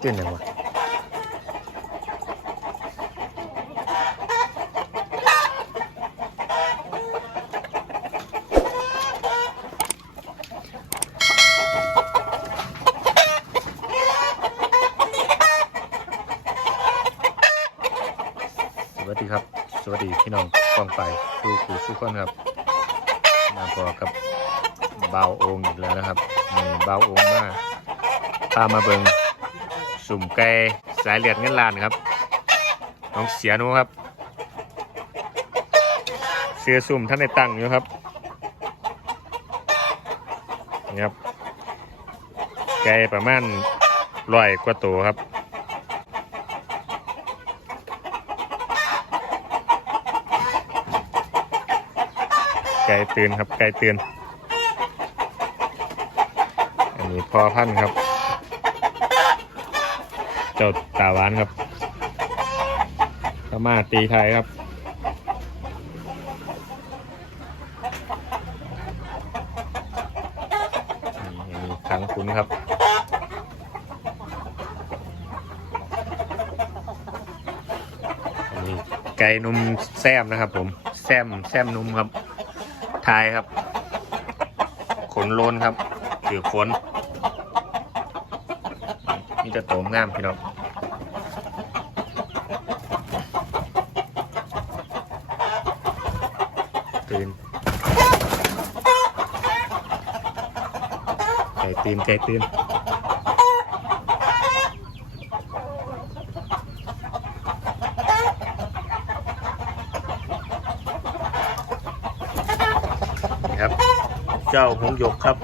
电脑吗？ ดีครับ สวัสดีพี่น้องกองไปดูขู่สุกคนครับมาพอกับเบาโองอีกแล้วนะครับมีเบาโองมาพามาเบิงสุ่มไก่สายเลือดเงินล้านครับ น้องเสียนูครับ เสือสุ่มท่านในตังอยู่ครับนี่ครับไก่ประมาณร้อยกว่าตัวครับ ก่ตื่นครับ ไก่ตื่น อันนี้พอพันครับ เจ้าตาหวานครับพม่าตีไทยครับนี่ขังขุนครับนนี้ไก่นุ่มแซมนะครับผม แซมแซมนุ่มครับ ทายครับ ขนโลนครับถือขนนี่จะโตมงามพี่น้องตื่นไก่ตื่นไก่ตื่น เจ้าหงหยกครับ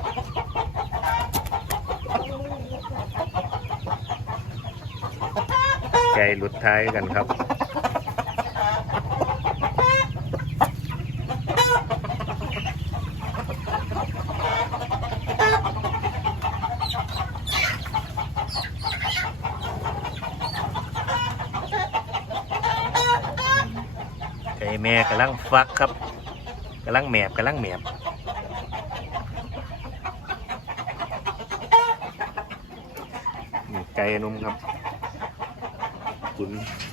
ไก่หลุดท้ายกันครับ ไก่แม่กำลังฟักครับกำลังแมบกำลังแมบ ไก่นุ่มครับขุน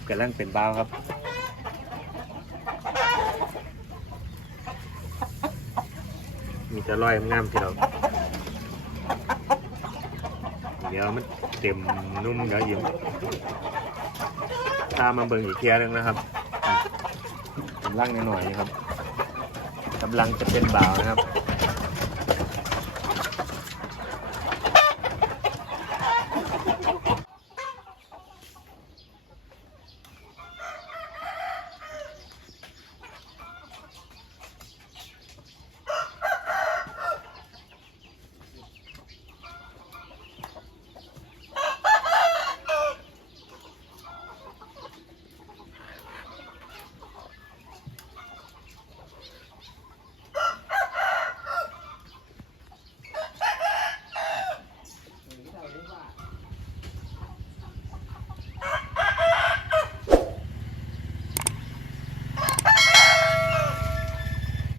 กำลังเป็นบ้าวครับมีจะลอยงามพี่น้องเดี๋ยวมันเต็มนุ่มเดี๋ยวยิ้มตามมาเบิ่งอีกเทียนึงนะครับกำลังหน่อยๆนะครับกำลังจะเป็นบ่าวนะครับ